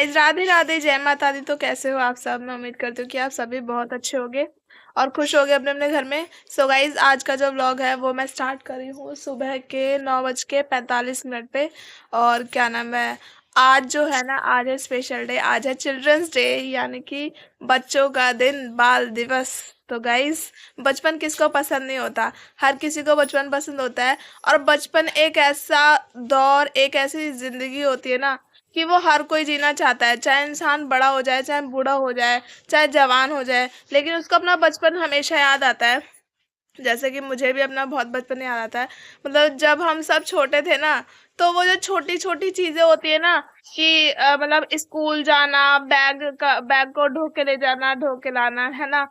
Guys, Radhe Radhe, जय माता दी। तो कैसे हो आप सब? मैं उम्मीद करती हूँ कि आप सभी बहुत अच्छे होंगे और खुश होंगे अपने अपने घर में। सो गाइस, आज का जो व्लॉग है वो मैं स्टार्ट कर रही हूँ सुबह के 9:45 पे। और क्या नाम है, आज जो है ना, आज है स्पेशल डे, आज है चिल्ड्रंस डे, यानी कि बच्चों का दिन, बाल दिवस। तो गाइस, बचपन किसको पसंद नहीं होता? हर किसी को बचपन पसंद होता है। और बचपन एक ऐसा दौर, एक ऐसी जिंदगी होती है ना कि वो हर कोई जीना चाहता है, चाहे इंसान बड़ा हो जाए, चाहे बूढ़ा हो जाए, चाहे जवान हो जाए, लेकिन उसको अपना बचपन हमेशा याद आता है। जैसे कि मुझे भी अपना बहुत बचपन याद आता है। मतलब जब हम सब छोटे थे ना, तो वो जो छोटी छोटी चीजें होती है ना, कि मतलब स्कूल जाना, बैग को ढो के ले जाना, ढो के लाना, है ना।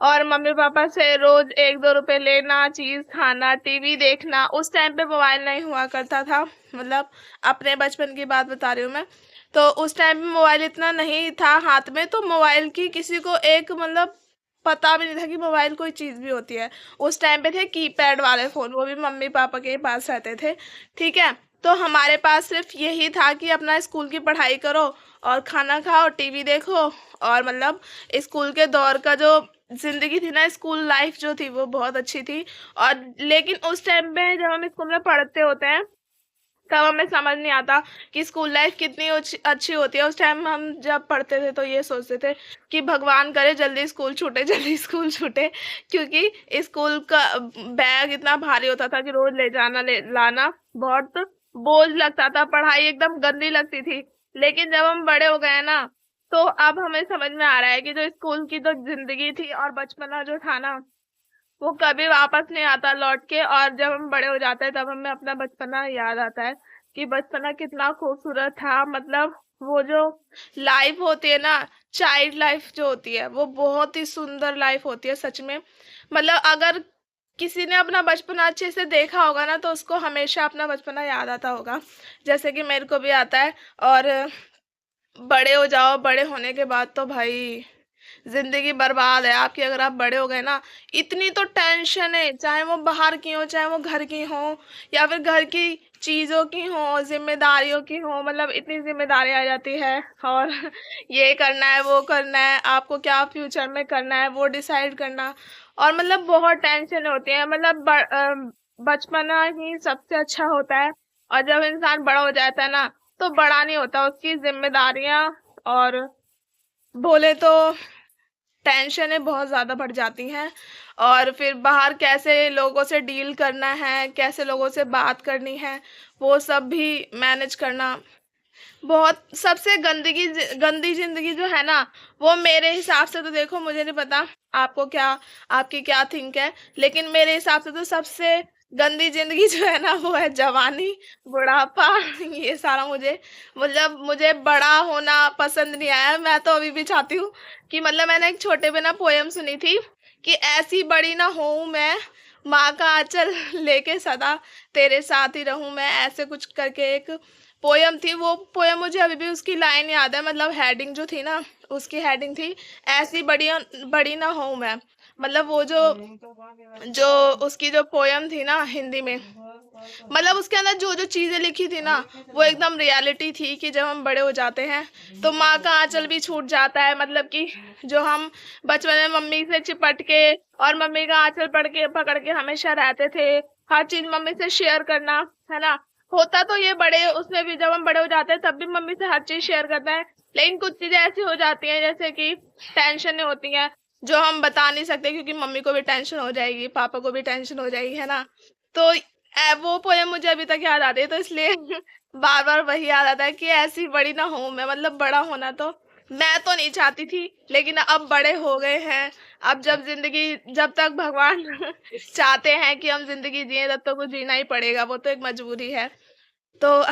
और मम्मी पापा से रोज 1-2 रुपए लेना, चीज खाना, टीवी देखना। उस टाइम पे मोबाइल नहीं हुआ करता था। मतलब अपने बचपन की बात बता रही हूँ मैं। तो उस टाइम पे मोबाइल इतना नहीं था हाथ में, तो मोबाइल की किसी को एक मतलब पता भी नहीं था कि मोबाइल कोई चीज भी होती है। उस टाइम पे थे कीपैड वाले फोन, वो भी मम्मी पापा के पास रहते थे। ठीक है। तो हमारे पास सिर्फ यही था कि अपना स्कूल की पढ़ाई करो और खाना खाओ, टीवी देखो। और मतलब स्कूल के दौर का जो जिंदगी थी ना, स्कूल लाइफ जो थी वो बहुत अच्छी थी। और लेकिन उस टाइम पे जब हम स्कूल में पढ़ते होते हैं, तब हमें समझ नहीं आता कि स्कूल लाइफ कितनी अच्छी होती है। उस टाइम हम जब पढ़ते थे तो ये सोचते थे कि भगवान करे जल्दी स्कूल छूटे, जल्दी स्कूल छूटे। क्योंकि स्कूल का बैग इतना भारी होता था कि रोज ले जाना, ले लाना बहुत बोझ लगता था, पढ़ाई एकदम गंदी लगती थी। लेकिन जब हम बड़े हो गए ना, तो अब हमें समझ में आ रहा है कि जो स्कूल की जो जिंदगी थी और बचपना जो था ना, वो कभी वापस नहीं आता लौट के। और जब हम बड़े हो जाते हैं तब हमें अपना बचपना याद आता है कि बचपना कितना खूबसूरत था। मतलब वो जो लाइफ होती है ना, चाइल्ड लाइफ जो होती है, वो बहुत ही सुंदर लाइफ होती है सच में। मतलब अगर किसी ने अपना बचपना अच्छे से देखा होगा ना, तो उसको हमेशा अपना बचपना याद आता होगा, जैसे कि मेरे को भी आता है। और बड़े हो जाओ, बड़े होने के बाद तो भाई जिंदगी बर्बाद है आपकी। अगर आप बड़े हो गए ना, इतनी तो टेंशन है, चाहे वो बाहर की हो, चाहे वो घर की हो, या फिर घर की चीजों की हो, जिम्मेदारियों की हो। मतलब इतनी जिम्मेदारी आ जाती है। और ये करना है, वो करना है, आपको क्या फ्यूचर में करना है वो डिसाइड करना। और मतलब बहुत टेंशन होती है। मतलब बचपना ही सबसे अच्छा होता है। और जब इंसान बड़ा हो जाता है ना, तो बड़ा नहीं होता, उसकी जिम्मेदारियां और बोले तो टेंशनें बहुत ज़्यादा बढ़ जाती हैं। और फिर बाहर कैसे लोगों से डील करना है, कैसे लोगों से बात करनी है, वो सब भी मैनेज करना। बहुत सबसे गंदी जिंदगी जो है ना, वो मेरे हिसाब से तो, देखो मुझे नहीं पता आपको क्या, आपकी क्या थिंक है, लेकिन मेरे हिसाब से तो सबसे गंदी जिंदगी जो है ना, वो है जवानी, बुढ़ापा। ये सारा मुझे, मतलब मुझे बड़ा होना पसंद नहीं आया। मैं तो अभी भी चाहती हूँ कि, मतलब मैंने एक छोटे पे ना पोयम सुनी थी कि ऐसी बड़ी ना होऊं मैं, माँ का आंचल लेके सदा तेरे साथ ही रहूं मैं, ऐसे कुछ करके एक पोयम थी। वो पोयम मुझे अभी भी उसकी लाइन याद है। मतलब हेडिंग जो थी ना, उसकी हेडिंग थी, ऐसी बड़ी बड़ी ना हूं मैं। मतलब वो जो जो उसकी जो पोयम थी ना हिंदी में, मतलब उसके अंदर जो जो चीजें लिखी थी ना, वो एकदम रियलिटी थी कि जब हम बड़े हो जाते हैं तो माँ का आंचल भी छूट जाता है। मतलब कि जो हम बचपन में मम्मी से चिपट के और मम्मी का आंचल पकड़ के हमेशा रहते थे, हर चीज मम्मी से शेयर करना, है ना। होता तो ये बड़े उसमें भी, जब हम बड़े हो जाते हैं तब भी मम्मी से हर चीज शेयर करते हैं। लेकिन कुछ चीजें ऐसी हो जाती हैं, जैसे कि टेंशन होती हैं, जो हम बता नहीं सकते, क्योंकि मम्मी को भी टेंशन हो जाएगी, पापा को भी टेंशन हो जाएगी, है ना। तो वो पोयम मुझे अभी तक याद आती है, तो इसलिए बार बार वही याद आता है कि ऐसी बड़ी ना हूं मैं। मतलब बड़ा होना तो मैं तो नहीं चाहती थी, लेकिन अब बड़े हो गए हैं। अब जब जिंदगी, जब तक भगवान चाहते हैं कि हम जिंदगी जिए, तब तक वो जीना ही पड़ेगा, वो तो एक मजबूरी है। तो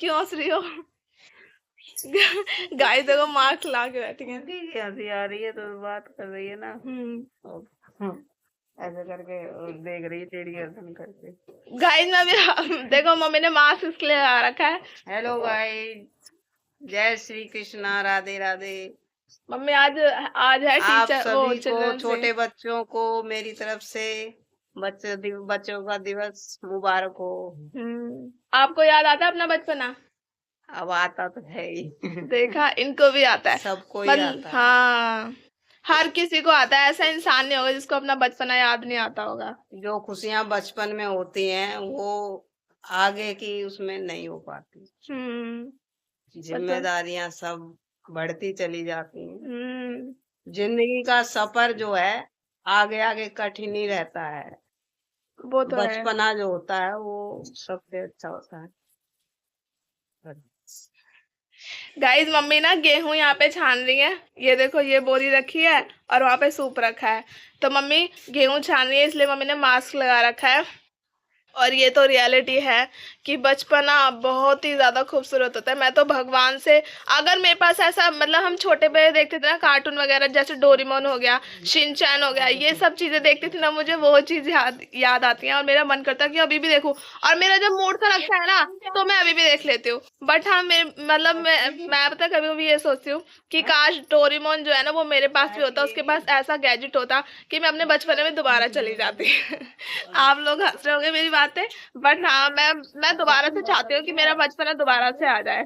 क्यों हंस रही हो? गाय देखो मार्क्स ला के बैठी है। हंसी हंसी आ रही है तो बात कर रही है ना। और, ऐसे करके और देख रही है टेढ़ी गर्दन करके। गाइस मैं भी देखो मम्मी ने मास्क इसलिए लगा रखा है। हेलो गाइस, जय श्री कृष्णा, राधे राधे। मम्मी आज आज है आप टीचर, वो सभी को, चिल्ड्रंस डे। छोटे बच्चों को मेरी तरफ से बच्चों का दिवस मुबारक हो। आपको याद आता है अपना बचपना? अब आता तो है ही। देखा, इनको भी आता है। सबको ही आता है। हाँ, हर किसी को आता है, ऐसा इंसान नहीं होगा जिसको अपना बचपना याद नहीं आता होगा। जो खुशियां बचपन में होती हैं वो आगे की उसमें नहीं हो पाती। जिम्मेदारियां सब बढ़ती चली जाती हैं। जिंदगी का सफर जो है आगे आगे कठिन ही रहता है। वो तो है। बचपना जो होता है वो सबसे अच्छा होता है। गाइस, मम्मी ना गेहूं यहाँ पे छान रही है। ये देखो, ये बोरी रखी है और वहां पे सूप रखा है। तो मम्मी गेहूं छान रही है, इसलिए मम्मी ने मास्क लगा रखा है। और ये तो रियलिटी है कि बचपना बहुत ही ज्यादा खूबसूरत होता है। मैं तो भगवान से, अगर मेरे पास ऐसा, मतलब हम छोटे पे देखते थे ना कार्टून वगैरह, जैसे डोरेमोन हो गया, शिनचैन हो गया, ये सब चीजें देखती थी ना, मुझे वो चीज याद आती है और मेरा मन करता है कि अभी भी देखूं। और मेरा जब मूड सा लगता है ना, तो मैं अभी भी देख लेती हूँ। बट हाँ, मतलब मैं पता कभी कभी ये सोचती हूँ कि काश डोरेमोन जो है ना वो मेरे पास भी होता, उसके पास ऐसा गैजेट होता कि मैं अपने बचपन में दोबारा चली जाती। आप लोग हंस रहे होंगे मेरी बातें, बट हाँ, मैं दोबारा से चाहती हूँ कि मेरा बचपना दोबारा से आ जाए।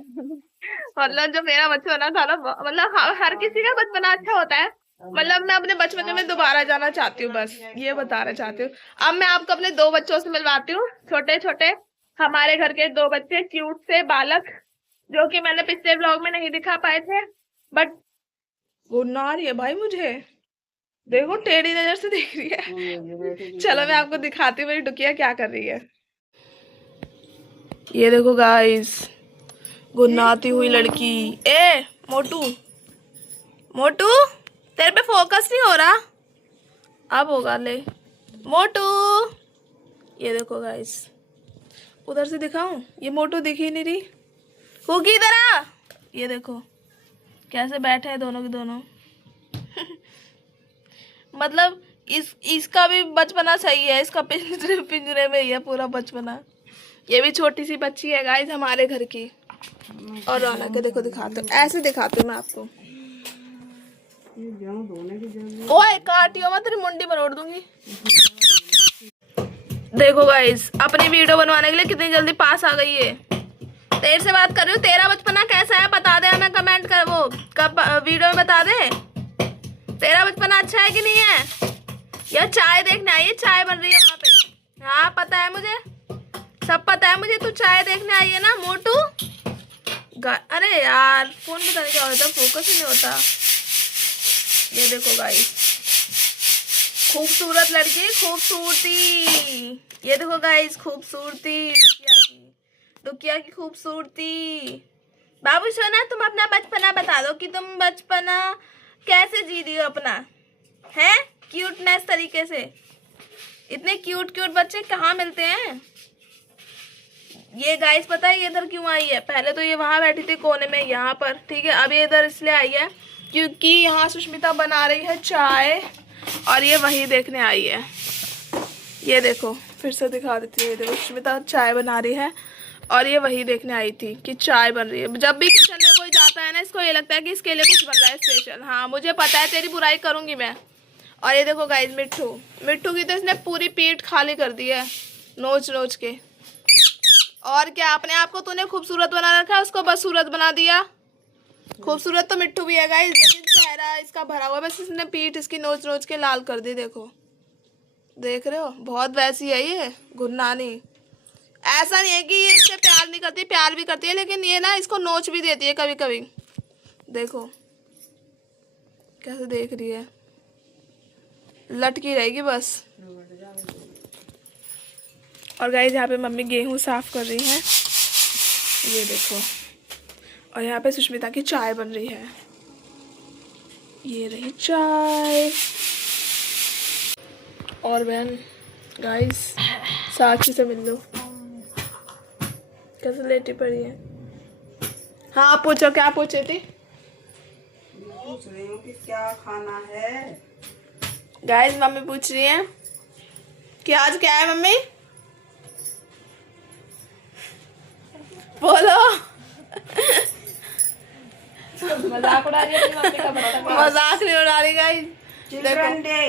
मतलब जो मेरा बचपना था ना, मतलब हर किसी का बचपना अच्छा होता है। मतलब मैं अपने बचपन में दोबारा जाना चाहती हूँ, बस ये बताना चाहती हूँ। अब मैं आपको अपने 2 बच्चों से मिलवाती हूँ, छोटे छोटे हमारे घर के 2 बच्चे, क्यूट से बालक, जो कि मैंने पिछले ब्लॉग में नहीं दिखा पाए थे। बट गुन्ना आ रही है भाई मुझे, देखो टेढ़ी नजर से देख रही है। चलो मैं आपको दिखाती हूँ मेरी डुकिया क्या कर रही है। ये देखो गाइस, गुन्नाती हुई लड़की। ए मोटू, मोटू, तेरे पे फोकस नहीं हो रहा, अब होगा, ले मोटू। ये देखो गाइस, उधर से दिखाऊं, ये मोटू दिख ही नहीं रही। कुकी इधर आ। ये देखो कैसे बैठे हैं दोनों के दोनों। मतलब इसका भी बचपना सही है, इसका पिंजरे पिंजरे में ही है पूरा बचपना। ये भी छोटी सी बच्ची है गाइस हमारे घर की। और रौनक है, देखो दिखाते हूँ, ऐसे दिखाती हूँ मैं आपको। ओए काटियो मत, तेरी मुंडी मरोड़ दूंगी। देखो गाइस, अपनी वीडियो बनवाने के लिए कितनी जल्दी पास आ गई है। तेरे से बात कर रही हूँ, तेरा बचपना कैसा है बता दे हमें, कमेंट कर, वो कब वीडियो में बता दे। तेरा बचपना अच्छा है कि नहीं है। यार चाय देखने आई है, चाय बन रही है वहां पे। हाँ पता है मुझे, सब पता है मुझे, तू चाय देखने आई है ना मोटू। अरे यार फोन पता नहीं क्या होता, फोकस ही नहीं होता। ये देखो गाइस, खूबसूरत लड़की, खूबसूरती। ये देखो गाइस, खूबसूरती दुकिया की खूबसूरती। बाबू सोना, तुम अपना बचपना बता दो कि तुम बचपना कैसे जी रही हो अपना, है क्यूटनेस तरीके से। इतने क्यूट क्यूट बच्चे कहाँ मिलते हैं। ये गाइस पता है ये इधर क्यों आई है, पहले तो ये वहां बैठी थी कोने में यहाँ पर, ठीक है। अब ये इधर इसलिए आई है क्योंकि यहाँ सुष्मिता बना रही है चाय और ये वही देखने आई है। ये देखो फिर से दिखा देती हूँ, ये देखो सुष्मिता चाय बना रही है और ये वही देखने आई थी कि चाय बन रही है। जब भी किचन में कोई जाता है ना, इसको ये लगता है कि इसके लिए कुछ बन रहा है स्पेशल। हाँ मुझे पता है, तेरी बुराई करूंगी मैं। और ये देखो गाइस, मिट्टू, मिट्टू की तो इसने पूरी पीठ खाली कर दी है नोच नोच के। और क्या, अपने आप को तूने खूबसूरत बना रखा है, उसको बदसूरत बना दिया। खूबसूरत तो मिट्टू भी है गाइस, लेकिन चेहरा इसका भरा हुआ है, बस इसने पीठ इसकी नोच नोच के लाल कर दी। देखो, देख रहे हो, बहुत वैसी है ये गुन्नानी। ऐसा नहीं है कि ये इससे प्यार नहीं करती, प्यार भी करती है, लेकिन ये ना इसको नोच भी देती है कभी कभी। देखो कैसे देख रही है, लटकी रहेगी बस। और गाइस यहाँ पे मम्मी गेहूं साफ कर रही हैं, ये देखो। और यहाँ पे सुष्मिता की चाय बन रही है, ये रही चाय। और बहन गाइस, साक्षी से मिल लो, कैसे लेटी पड़ी है। हाँ पूछो, क्या पूछे थी। पूछ रही हूँ कि क्या खाना है। गाइस मम्मी पूछ रही है कि आज क्या है मम्मी, बोलो। मजाक उड़ा रही है मम्मी का, मजाक नहीं उड़ा रही guys. Children day.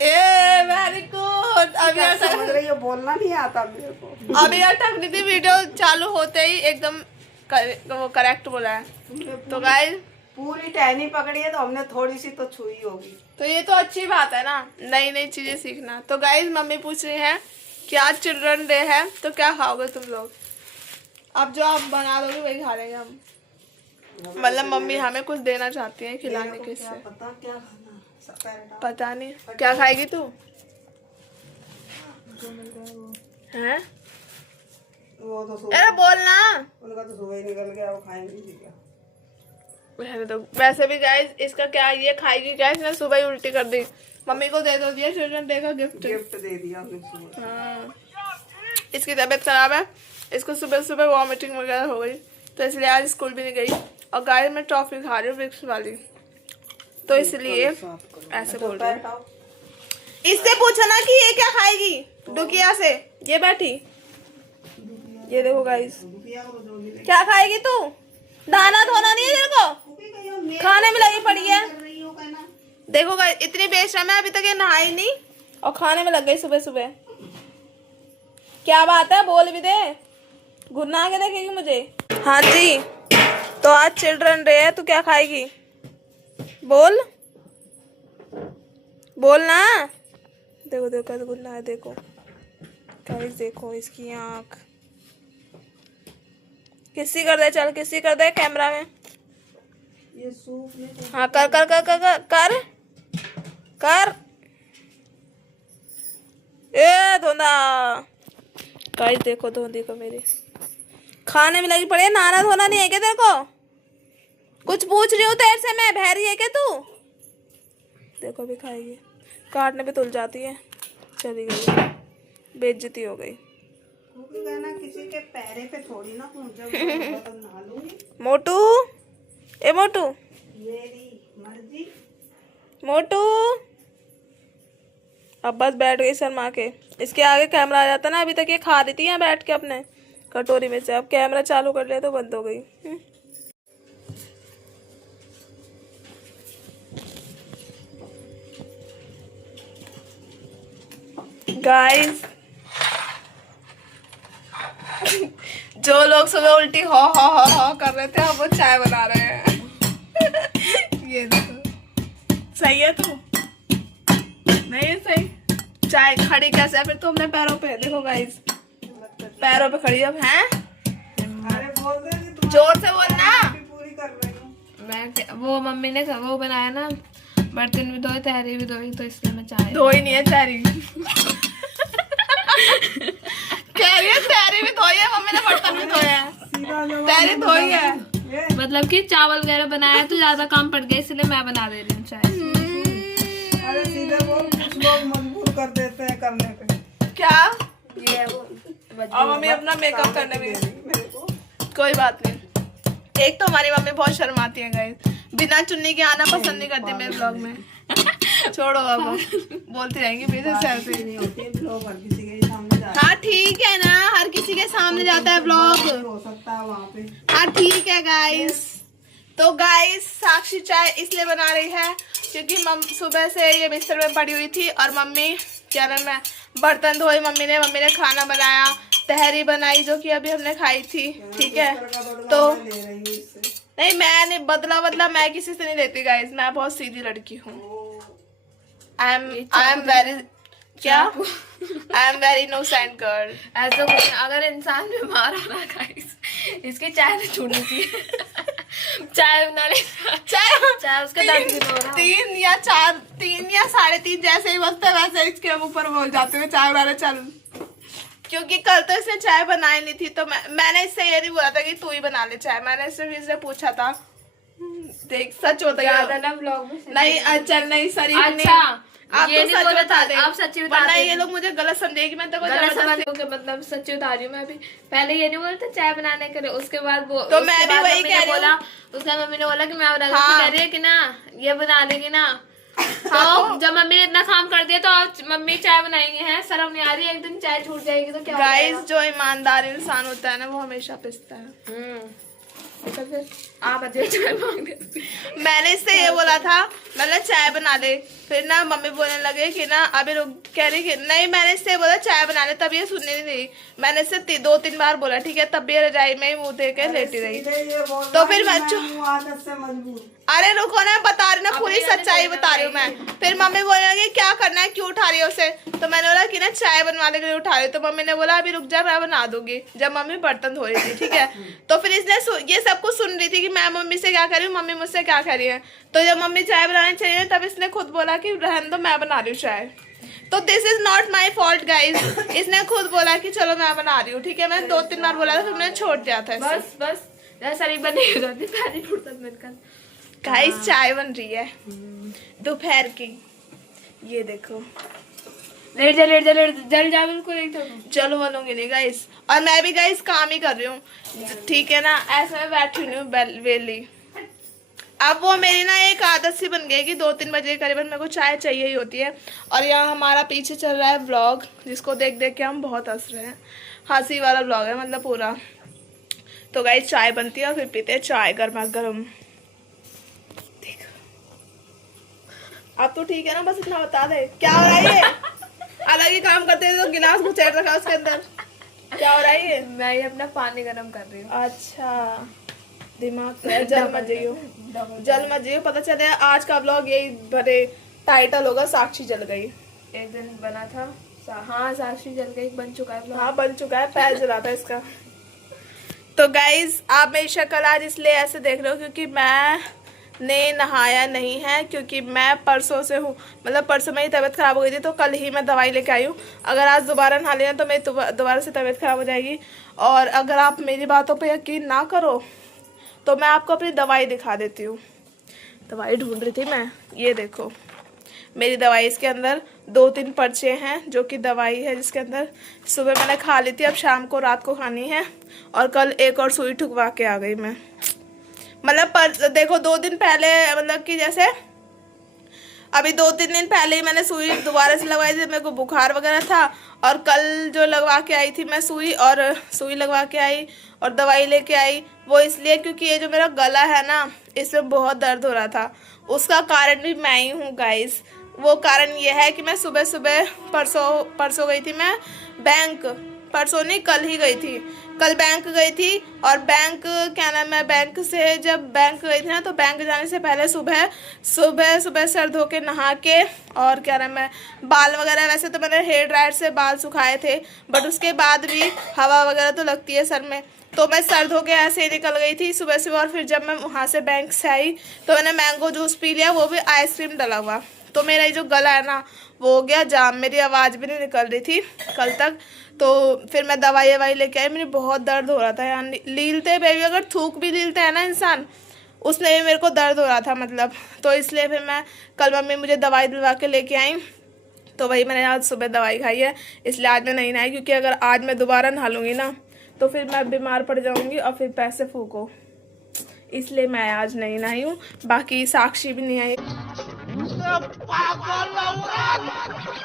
A very good. अभी क्या समझ रही हो, बोलना नहीं आता मेरे को। अभी यार टकनी थी, वीडियो चालू होते ही एकदम वो करेक्ट बोला है। तो गाइस पूरी टहनी पकड़ी है तो हमने थोड़ी सी तो छुई होगी। तो ये तो अच्छी बात है ना, नई नई चीजें सीखना। तो गाइस मम्मी पूछ रही है कि आज चिल्ड्रन डे है तो क्या खाओगे तुम लोग? अब जो आप बना दोगे वही खा लेंगे हम। मतलब मम्मी हमें कुछ देना चाहती है खिलाने के से। पता क्या खाना, पता नहीं क्या खाएगी तू? हैं? वो तो अरे बोलना। उनका तो सुबह ही निकल गया, वो खाएंगे क्या? तो वैसे भी गाइस इसका क्या, ये खाएगी क्या? इसने सुबह ही उल्टी कर दी। मम्मी को दे दो दिया चिल्ड्रन डे का गिफ्ट दे दिया हमने सुबह। हाँ, इसकी तबीयत खराब है, इसको सुबह सुबह वॉमिटिंग वगैरह हो गई, तो इसलिए आज स्कूल भी नहीं गई। और गाइस मैं टॉफी खा रही हूँ विक्स वाली, तो इसलिए ऐसे बोल रही हूँ। इससे पूछो ना कि ये क्या खाएगी डुकिया से। ये बैठी, ये देखो गाइस क्या खाएगी तू? दाना धोना नहीं है तेरे को, खाने में लगी पड़ी है। देखो गाइस इतनी बेशर्म है, अभी तक ये नहाई नहीं और खाने में लग गई सुबह सुबह। क्या बात है, बोल भी दे, घुरना के देखेगी मुझे। हाँ जी, तो आज चिल्ड्रन डे है, तू क्या खाएगी? बोल बोल ना। देखो देखो कैसे घुरना है, देखो गाइस देखो इसकी आँख। किसी कर दे, चल किसी कर दे कैमरा में। ये सूप में हाँ कर कर कर कर कर कर, कर। ए धोंदा गाइस देखो धोंदी को मेरी खाने में लगी पड़ी है। नहाना धोना नहीं है क्या तेरे को? कुछ पूछ रही हूँ तेरे से मैं, बहरी है क्या तू? देखो भी खाएगी, काटने पे तुल जाती है। चली गई, बेइज्जती हो गई। किसी के पैरे पे थोड़ी ना जब तो नहा लूंगी। मोटू, ए मोटू, मेरी मर्जी। मोटू अब बस बैठ गई शर्मा के। इसके आगे कैमरा आ जाता ना, अभी तक ये खा रही थी यहाँ बैठ के अपने कटोरी में से, अब कैमरा चालू कर लिया तो बंद हो गई। गाइस जो लोग सुबह उल्टी हो कर रहे थे, अब वो चाय बना रहे हैं। ये देखो, सही है तू? नहीं सही। चाय खड़ी कैसे है फिर? तो हमने पैरों पे देखो गाइस, पैरों पे खड़ी अब हैं। अरे बोल दे कि तुम जोर से बोलना। पूरी कर रही हूँ मैं। वो मम्मी ने वो बनाया ना, बर्तन भी धोए तहरी भी धोई, तो इसलिए मैं चाय धोई नहीं है तहरी। कह रही है तहरी भी धोई है, मम्मी ने बर्तन भी धोए हैं, तहरी धोई है। मतलब कि चावल वगैरह बनाया तो ज्यादा काम पड़ गया, इसलिए मैं बना दे रही हूँ चाय। अरे सीधे बोल, कुछ लोग मजबूर कर देते हैं करने पे। क्या? ये वो और मम्मी अपना मेकअप करने में, कोई बात नहीं। एक तो हमारी मम्मी बहुत शर्माती है गाइस, बिना चुन्नी के आना पसंद नहीं करती मेरे ब्लॉग में। छोड़ो अब, बोलती रहेंगी बीच से ऐसे। नहीं होती है लोग हर किसी के सामने जाते हाँ ठीक है ना, हर किसी के सामने जाता है ब्लॉग। हो सकता है वहाँ पे। हाँ ठीक है गाइस। तो गाइस साक्षी चाय इसलिए बना रही है क्योंकि सुबह से ये बिस्तर में पड़ी हुई थी और मम्मी क्या नाम है, बर्तन धोए मम्मी ने खाना बनाया, तहरी बनाई जो कि अभी हमने खाई थी। ठीक है, तो नहीं मैं नहीं बदला मैं किसी से नहीं लेती गाइस, मैं बहुत सीधी लड़की हूँ। आई एम वेरी क्या I am very innocent girl. ऐसा कुछ नहीं, अगर इंसान बीमार हो रहा गाइस, इसकी चाय नहीं छोड़नी चाहिए। चाय बना ले, चाय उसका दर्द भी हो रहा। 3 या 3:30 जैसे ही बजते वैसे इसके ऊपर बोल जाते हुए चाय बनाने चल। क्योंकि कल तो इसने चाय बनाई नहीं थी, तो मैंने इससे ये नहीं बोला था कि तू ही बना ले चाय, मैंने सिर्फ इससे पूछा था। देख सच होता है ना ब्लॉग में नहीं, चल नहीं सरी। अच्छा आप ये तो नहीं सच बोला बता था, दे, आप सच्ची बता वरना दे। ये लोग मुझे गलत समझेगी। मैं तो मतलब सच्ची बता रही हूँ मैं अभी। पहले ये नहीं बोला था चाय बनाने के लिए, उसके बाद वो तो मैं भी वही कह रही बोला, उसके बाद मम्मी ने बोला कि मैं बना दूंगी। हाँ। कह रही है कि ना ये बना देगी ना। तो जब मम्मी ने इतना काम कर दिया तो आज मम्मी चाय बनाएंगे हैं, शर्म नहीं आ रही? एक दिन चाय छूट जाएगी तो क्या हो गाइस जाएगा? जो ईमानदार इंसान होता है ना वो हमेशा पिसता है। तो फिर आप अजय चाय मांग रहे। मैंने इससे ये बोला था मतलब चाय बना दे, फिर ना मम्मी बोलने लगे कि ना अभी रुक, कह रही कि नहीं, मैंने इससे बोला चाय बना ले, तब ये सुनने नहीं रही। मैंने इससे 2-3 बार बोला, ठीक है, तब ये रजाई में ही मुंह दे के लेटी रही। तो फिर बच्चों, अरे रुको ना, बता रही ना, पूरी सच्चाई बता रही हूँ मैं। फिर मम्मी बोलने लगी क्या करना है, क्यों उठा रही है उसे? तो मैंने बोला कि ना चाय बनवाने के लिए उठा रही हूँ। तो मम्मी ने बोला अभी रुक जा, मैं बना दूंगी, जब मम्मी बर्तन धो रही थी, ठीक है। तो फिर इसने ये सब कुछ सुन रही थी कि मैं मम्मी से क्या कर रही हूँ, मम्मी मुझसे क्या कर रही है। तो जब मम्मी चाय बनानी चाहिए, तब इसने खुद बोला कि रहने दो, मैं बना रही हूँ चाय। तो this is not my fault guys, इसने खुद बोला कि चलो मैं बना रही हूँ, ठीक है। मैंने 2-3 बार बोला था, फिर मैंने छोड़ दिया था। बस सारी बनी हो जाती, पहली फुर्सत मिलकर। गाइस चाय बन रही है दोपहर की, ये देखो। लेट जा बिल्कुल एकदम। चलो बनूंगी नहीं गाइस, और मैं भी गाइस काम ही कर रही हूँ, ठीक है ना। ऐसे में बैठी हुई हूँ वेली। अब वो मेरी ना एक आदत सी बन गई कि 2-3 बजे करीबन मेरे को चाय चाहिए ही होती है। और यहाँ हमारा पीछे चल रहा है व्लॉग, जिसको देख देख के हम बहुत हंस रहे हैं। हंसी वाला व्लॉग है मतलब पूरा। तो गाइस चाय बनती है और फिर पीते हैं चाय गर्मा गर्म। अब तो ठीक है ना, बस इतना बता दे क्या हो रहा है ये। अलग ही काम करते हैं तो गिलास घुसेड़ रखा उसके अंदर, क्या हो रहा है ये? मैं ये अपना पानी गर्म कर रही हूँ। अच्छा, दिमाग तो है, जल मत जाइयो। पता चले आज का व्लॉग यही भरे टाइटल होगा, साक्षी जल गई। एक दिन बना था हाँ, साक्षी जल गई, बन चुका है। हाँ बन चुका है, पैर जला था इसका। तो गाइज आप मेरी शक्ल आज इसलिए ऐसे देख रहे हो क्योंकि मैंने नहाया नहीं है, क्योंकि मैं परसों से हूँ, मतलब परसों मेरी तबीयत ख़राब हो गई थी, तो कल ही मैं दवाई लेके आई हूँ। अगर आज दोबारा नहा लेना तो मेरी दोबारा से तबीयत ख़राब हो जाएगी। और अगर आप मेरी बातों पे यकीन ना करो तो मैं आपको अपनी दवाई दिखा देती हूँ। दवाई ढूंढ रही थी मैं, ये देखो मेरी दवाई। इसके अंदर 2-3 पर्चे हैं जो कि दवाई है, जिसके अंदर सुबह मैंने खा ली थी, अब शाम को रात को खानी है। और कल एक और सुई ठुकवा के आ गई मैं, मतलब देखो 2 दिन पहले, मतलब कि जैसे अभी 2-3 दिन पहले ही मैंने सुई दोबारा से लगवाई थी, मेरे को बुखार वगैरह था। और कल जो लगवा के आई थी मैं सुई लगवा के आई और दवाई लेके आई, वो इसलिए क्योंकि ये जो मेरा गला है ना, इसमें बहुत दर्द हो रहा था। उसका कारण भी मैं ही हूँ गाइस। वो कारण ये है कि मैं सुबह परसों गई थी मैं बैंक, परसों नहीं कल ही गई थी, कल बैंक गई थी। और बैंक क्या नाम है, बैंक से जब बैंक गई थी ना, तो बैंक जाने से पहले सुबह सर धो के नहा के, और क्या नाम है, बाल वगैरह, वैसे तो मैंने हेयर ड्रायर से बाल सुखाए थे, बट उसके बाद भी हवा वगैरह तो लगती है सर में, तो मैं सर धो के ऐसे ही निकल गई थी सुबह। और फिर जब मैं वहाँ से बैंक से आई तो मैंने मैंगो जूस पी लिया, वो भी आइसक्रीम डला हुआ। तो मेरा ये जो गला है ना वो हो गया जाम, मेरी आवाज़ भी नहीं निकल रही थी कल तक। तो फिर मैं दवाई लेके आई, मेरी बहुत दर्द हो रहा था यार। लीलते बेबी, अगर थूक भी लीलता है ना इंसान, उसमें भी मेरे को दर्द हो रहा था मतलब। तो इसलिए फिर मैं कल मम्मी मुझे दवाई दिलवा के लेके आई, तो वही मैंने आज सुबह दवाई खाई है। इसलिए आज मैं नहीं नहाई, क्योंकि अगर आज मैं दोबारा नहा लूँगी ना तो फिर मैं बीमार पड़ जाऊँगी और फिर पैसे फूको, इसलिए मैं आज नहीं नहाई हूँ। बाकी साक्षी भी नहीं आई,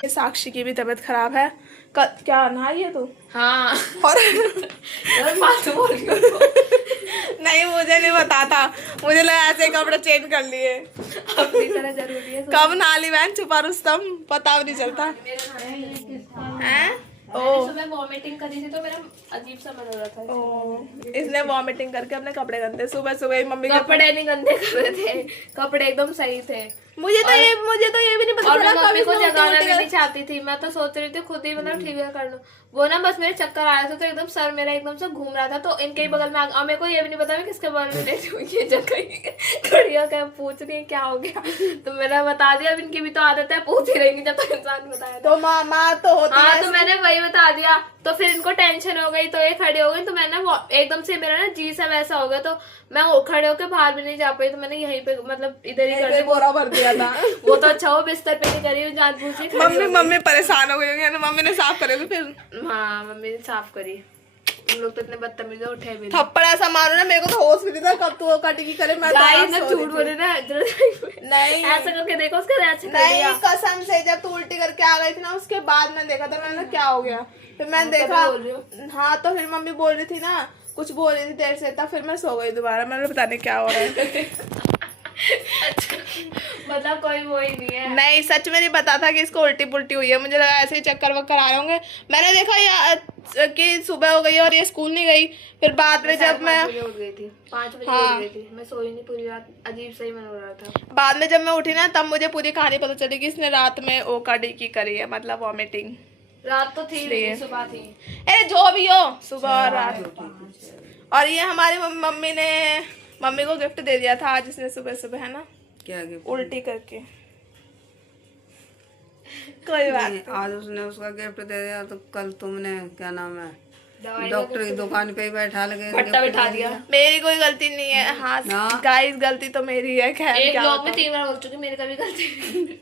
साक्षी की भी तबीयत खराब है। क्या नहाई है तू? हाँ। और नहीं, मुझे नहीं पता था, मुझे लगा ऐसे कपड़े चेंज कर लिए। अपनी तरह जरूरी है। कब नहा ली बहन, छुपा रुस्तम, पता भी नहीं चलता हैं। सुबह वॉमिटिंग करी थी तो मेरा अजीब सा मन हो रहा था। इसने वॉमिटिंग करके अपने कपड़े गंदे, सुबह ही मम्मी कपड़े नहीं गंदे कर रहे थे, कपड़े एकदम सही थे। मुझे तो ये भी नहीं पता चला कभी को जगाना भी नहीं चाहती थी, मैं तो सोच रही थी खुद ही मतलब ठीक कर लूं। वो ना बस मेरे चक्कर आया था, तो एकदम सर मेरा एकदम से घूम रहा था, तो इनके ही बगल में और मेरे को ये भी नहीं पता मैं किसके बगल में लेटी हुई, ये जगह खड़ी होकर पूछ रही है क्या हो गया। तो मैंने बता दिया, अब इनकी भी तो आदत है पूछ ही रहेंगी जब तक इंसान बताया। तो मामा तो होती है। हाँ, तो मैंने वही बता दिया, तो फिर इनको टेंशन हो गई, तो ये खड़े हो गई, तो मैंने एकदम से मेरा ना जी सा वैसा हो गया, तो मैं वो खड़े होकर बाहर भी नहीं जा पाई, तो मैंने यहीं पे मतलब इधर ही कर बोरा भर दिया था। वो तो अच्छा हो बिस्तर पे नहीं करी, जानबूझ के मम्मी परेशान हो गई, मम्मी ने साफ करेगी फिर। हाँ, मम्मी ने साफ करी। तुम लोग तो इतने बदतमीज हो, उठे भी थप्पड़ ऐसा मारो ना, मेरे को तो होश भी नहीं था कब तू कटी की करे। मैं झूठ बोले ना, नहीं ऐसा करके देखो उसका रिएक्शन। नहीं कसम से, जब तू उल्टी करके आ गई थी ना, उसके बाद मैंने देखा था, मैंने क्या हो गया, फिर मैंने देखा। हाँ, तो फिर मम्मी बोल रही थी ना, कुछ बोल रही थी देर से, तब फिर मैं सो गई दोबारा, मैंने पता नहीं क्या हो रहा है। मतलब कोई वो ही नहीं है। नहीं सच में नहीं पता था कि इसको उल्टी पुल्टी हुई है, मुझे लगा ऐसे ही चक्कर वक्कर आ रहे होंगे। मैंने देखा कि सुबह हो गई और ये स्कूल नहीं गई। फिर बाद में जब मैं 5 बजे उठ गई थी, 5 बजे हाँ। उठ गई थी, मैं सोई नहीं पूरी रात, अजीब सा ही मन हो रहा था। बाद में जब मैं उठी ना तब मुझे पूरी कहानी पता चली कि इसने रात में ओकाडी की करी है, मतलब वॉमिटिंग। रात तो थी इसलिए। नहीं, सुबह थी। अरे जो भी हो, सुबह और रात। और ये हमारी मम्मी को गिफ्ट दे दिया था आज इसने सुबह सुबह, है ना, क्या गिफ्ट? उल्टी करके। कोई बात नहीं। आज उसने उसका गिफ्ट दे दिया तो कल तुमने क्या नाम है दवाई डॉक्टर की दुकान पे ही बैठा लगे भट्टा बिठा दिया। मेरी कोई गलती नहीं है। हाँ गाइस, गलती तो मेरी है। खैर एक क्या ब्लॉग में 3 बार बोल चुकी, मेरी कभी गलती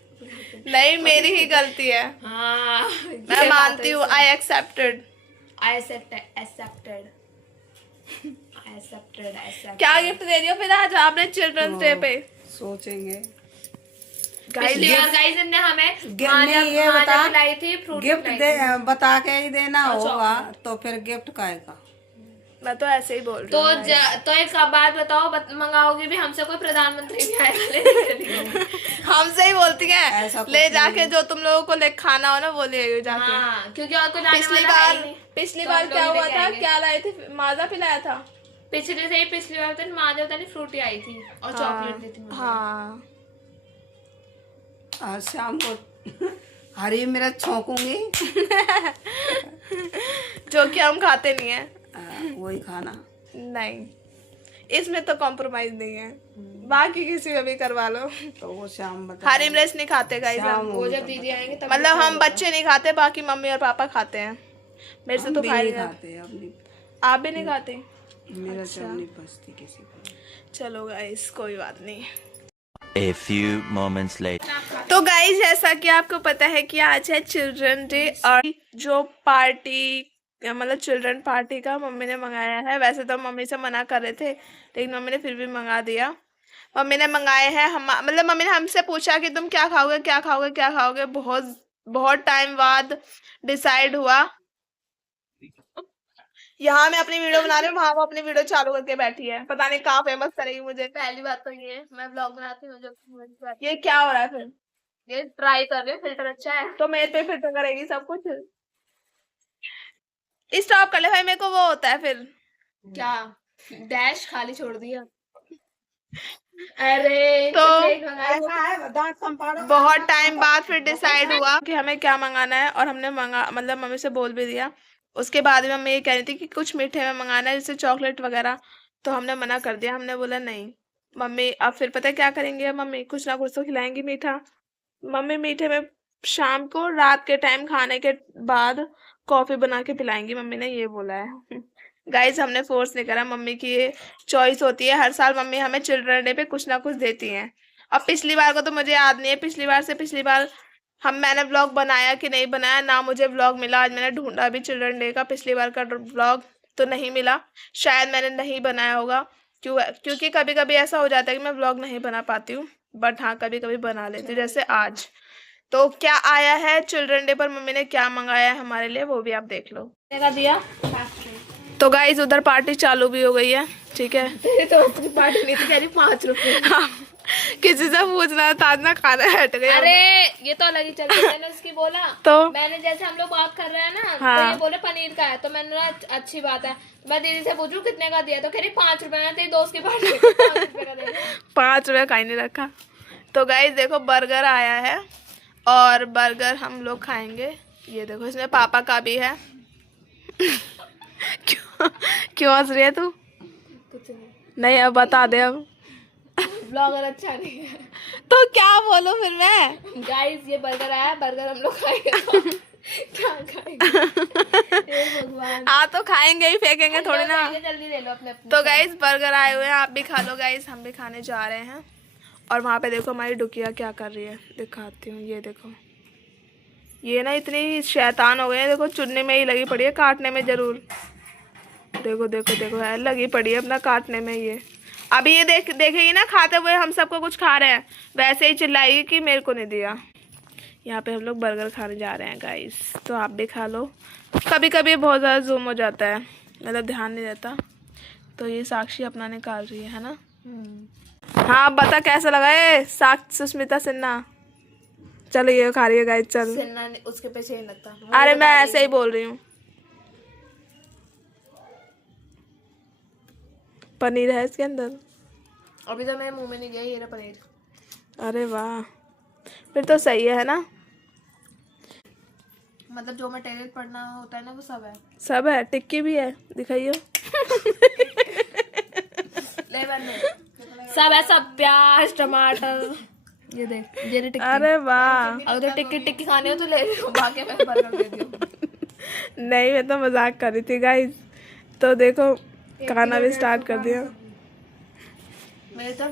नहीं, मेरी ही गलती है। हाँ मैं मानती हूँ। I accepted. क्या गिफ्ट दे रही हो फिर आज आपने चिल्ड्रंस डे पे? सोचेंगे। गाइस ने हमें ये बता खिलाई थी, फ्रूट गिफ्ट दे बता के ही देना होगा तो फिर गिफ्ट काएगा? मैं तो ऐसे ही बोल रही तो हूँ। तो एक बात बताओ, मंगाओगी भी हमसे, कोई प्रधानमंत्री भी आएगा लेने के लिए? हमसे ही बोलती है ऐसा कुछ ले जाके जो तुम लोगों को ले खाना हो ना वो ले आइयो जाके। हाँ, क्योंकि और कोई लाने वाला है ही नहीं। पिछली तो बार हम क्या लोग हुआ लेके था, आएंगे। क्या लाए थे? माजा पिलाया था पिछली बार तो माजा होता नहीं, फ्रूटी आई थी और चॉकलेट दी थी। हाँ। आज शाम को हरी मिर्च छोंकूंगी जो कि हम खाते नहीं है। वही खाना। नहीं, इसमें तो कॉम्प्रोमाइज नहीं है। बाकी किसी में भी करवा लो। तो वो शाम बता हरी मिर्च नहीं खाते गाइस हम। वो जब दीदी आएंगे तब मतलब हम बच्चे नहीं खाते, बाकी मम्मी और पापा खाते हैं। मेरे से तो खाए नहीं जाते। खाते अपनी आप भी नहीं खाते? मिर्च नहीं बचती किसी को। चलो गाइस, कोई बात नहीं। A few moments later. तो गाइस, जैसा कि आपको पता है कि आज है चिल्ड्रन डे, और जो पार्टी मतलब चिल्ड्रन पार्टी का मम्मी ने मंगाया है। वैसे तो मम्मी से मना कर रहे थे, लेकिन मम्मी ने फिर भी मंगा दिया। मम्मी ने मंगाए हैं मतलब मम्मी ने हमसे पूछा कि तुम क्या खाओगे क्या खाओगे क्या खाओगे। बहुत बहुत टाइम बाद डिसाइड हुआ। यहाँ मैं अपनी वीडियो बना रही हूँ, वहाँ वो अपनी वीडियो चालू करके बैठी है। पता नहीं कहाँ फेमस करेगी मुझे। पहली बात तो ये है, मैं ब्लॉग बनाती हूँ जब ये क्या हो रहा है फिर? ये ट्राई कर रही हूँ, फिल्टर अच्छा है तो मेरे पे फिल्टर करेगी सब कुछ। स्टॉप कर ले भाई, मेरे को वो होता है फिर। क्या डैश खाली छोड़ दिया? अरे तो ऐसा है दांत संपाड़ो। बहुत टाइम बाद फिर डिसाइड हुआ कि हमें क्या मंगाना है, और हमने मतलब मम्मी से बोल भी दिया। उसके बाद में मम्मी ये कह रही थी कि कुछ मीठे में मंगाना है, जैसे चॉकलेट वगैरह। तो हमने मना कर दिया। हमने बोला नहीं मम्मी, अब फिर पता है क्या करेंगे, मम्मी कुछ ना कुछ तो खिलाएंगी मीठा। मम्मी मीठे में शाम को रात के टाइम खाने के बाद कॉफी बना के पिलाएंगी, मम्मी ने ये बोला है। गाइस, हमने फोर्स नहीं करा, मम्मी की ये चॉइस होती है। हर साल मम्मी हमें चिल्ड्रन डे पे कुछ ना कुछ देती हैं। अब पिछली बार को तो मुझे याद नहीं है, पिछली बार मैंने व्लॉग बनाया कि नहीं बनाया ना, मुझे व्लॉग मिला। आज मैंने ढूंढा भी चिल्ड्रन डे का पिछली बार का व्लॉग, तो नहीं मिला। शायद मैंने नहीं बनाया होगा, क्योंकि कभी कभी ऐसा हो जाता है कि मैं व्लॉग नहीं बना पाती हूँ, बट हाँ कभी कभी बना लेती हूँ, जैसे आज। तो क्या आया है चिल्ड्रन डे पर, मम्मी ने क्या मंगाया है हमारे लिए, वो भी आप देख लो। दिया तो गाइस, उधर पार्टी चालू भी हो गई है, ठीक है। तो पार्टी नहीं थी, कह रही 5 रुपए। किसी से पूछना था ना, खाना हट गया। अरे ये तो अलग ही चल रही है। मैंने उसकी बोला, तो मैंने जैसे हम लोग बात कर रहे हैं ना, हाँ। तो ये बोले पनीर का है, तो मैंने बोला अच्छी बात है। मैं दीदी से पूछूं कितने का दिया, तो कह रही 5 रुपए। मैं तेरी दोस्त की पार्टी 5 रुपए का दे दिया। 5 रुपये का ही नहीं रखा। तो गाइस देखो, बर्गर आया है, और बर्गर हम लोग खाएंगे। ये देखो, इसमें पापा का भी है। क्यों हंस रही है तू? कुछ नहीं, नहीं, अब बता दे अब। ब्लॉगर अच्छा नहीं है। तो क्या बोलूं फिर मैं? गाइस ये बर्गर आया, बर्गर हम लोग खाएंगे। तो क्या खाएंगे? हे भगवान। हाँ तो खाएंगे ही, फेंकेंगे थोड़ी ना। जल्दी ले लो अपने। तो गाइस बर्गर आए हुए हैं, आप भी खा लो गाइस, हम भी खाने जा रहे हैं। और वहाँ पे देखो हमारी डुकिया क्या कर रही है, दिखाती हूँ। ये देखो, ये ना इतनी शैतान हो गई है, देखो चुनने में ही लगी पड़ी है, काटने में जरूर। देखो देखो देखो है, लगी पड़ी है अपना काटने में। ये अभी ये देखेगी ना खाते हुए हम सबको कुछ खा रहे हैं, वैसे ही चिल्लाएगी कि मेरे को नहीं दिया। यहाँ पे हम लोग बर्गर खाने जा रहे हैं गाइस, तो आप भी खा लो। कभी कभी बहुत ज़्यादा जूम हो जाता है, मतलब ध्यान नहीं रहता। तो ये साक्षी अपना निकाल रही है ना। हाँ बता कैसा लगा है साग सुष्मिता सिन्हा। चलो ये खा रही है गाइस, चल। सिन्हा उसके पीछे ही लगता। अरे मैं ऐसे ही बोल रही हूँ। पनीर है इसके अंदर। अभी तो मेरे मुंह में नहीं गया ये रहा पनीर। अरे वाह, फिर तो सही है ना। मतलब जो मटेरियल पड़ना होता है ना वो सब है। सब है, टिक्की भी है, दिखाइए। ले बने सब है, सब प्याज टमाटर। ये देख, ये टिक्की। अरे वाह, अगर तो टिक्की खानी हो तो ले लो, बाकी मैं बर्गर दे दूँ। नहीं मैं तो मजाक कर रही थी गाइस। तो देखो खाना भी स्टार्ट कर दिया। मेरे तो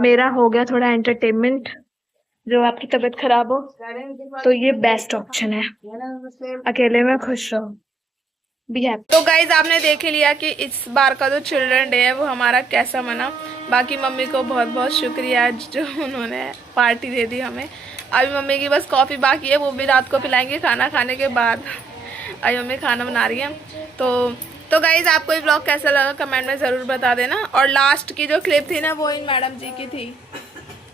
मेरा हो गया थोड़ा एंटरटेनमेंट। जो आपकी तबीयत खराब हो तो ये बेस्ट ऑप्शन है, अकेले में खुश रहो, बी हैप्पी। तो गाइज आपने देख ही लिया कि इस बार का जो चिल्ड्रन डे है वो हमारा कैसा मना। बाकी मम्मी को बहुत बहुत शुक्रिया जो उन्होंने पार्टी दे दी हमें। अभी मम्मी की बस कॉफ़ी बाकी है, वो भी रात को पिलाएंगे खाना खाने के बाद। अभी मम्मी खाना बना रही है। तो गाइज आपको ये ब्लॉग कैसा लगा कमेंट में ज़रूर बता देना। और लास्ट की जो क्लिप थी ना वो इन मैडम जी की थी,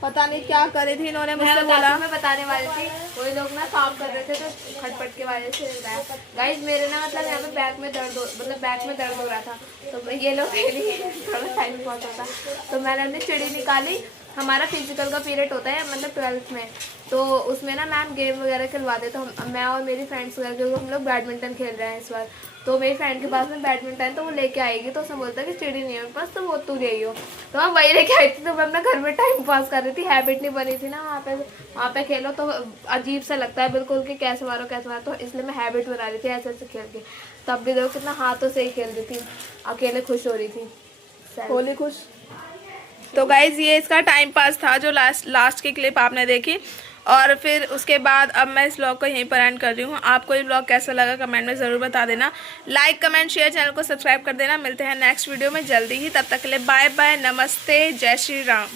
पता नहीं क्या करे थी इन्होंने, मुझसे बोला। मैं बताने वाली थी, कोई लोग ना काम कर रहे थे तो खटपट के वजह से गाइस मेरे ना मतलब यहाँ पे बैक में दर्द हो रहा था। तो ये लोग थोड़ा टाइम बहुत होता, तो मैंने अपनी चिड़ी निकाली। हमारा फिजिकल का पीरियड होता है मतलब 12th में, तो उसमें ना मैम गेम वगैरह खिलवाते। तो मैं और मेरी फ्रेंड्स वगैरह क्योंकि हम लोग बैडमिंटन खेल रहे हैं इस बार, तो मेरी फ्रेंड के पास में बैडमिंटन तो वो लेके आएगी। तो उसने बोलता कि चिड़ी नहीं है मेरे पास, तो वो तू ले हो। तो मैं वही लेके आई थी। तो मैं अपना घर में टाइम पास कर रही थी, हैबिट नहीं बनी थी ना वहाँ पे खेलो तो अजीब सा लगता है बिल्कुल कि कैसे मारो। तो इसलिए मैं हैबिट बना रही थी ऐसे ऐसे खेल के। तब भी देखो कितना हाथों से ही खेल रही थी, अकेले खुश हो रही थी, होली खुश। तो गाइज ये इसका टाइम पास था जो लास्ट की क्लिप आपने देखी। और फिर उसके बाद अब मैं इस ब्लॉग को यहीं पर एंड कर रही हूँ। आपको ये ब्लॉग कैसा लगा कमेंट में ज़रूर बता देना। लाइक कमेंट शेयर, चैनल को सब्सक्राइब कर देना। मिलते हैं नेक्स्ट वीडियो में जल्दी ही, तब तक के लिए बाय बाय, नमस्ते, जय श्री राम।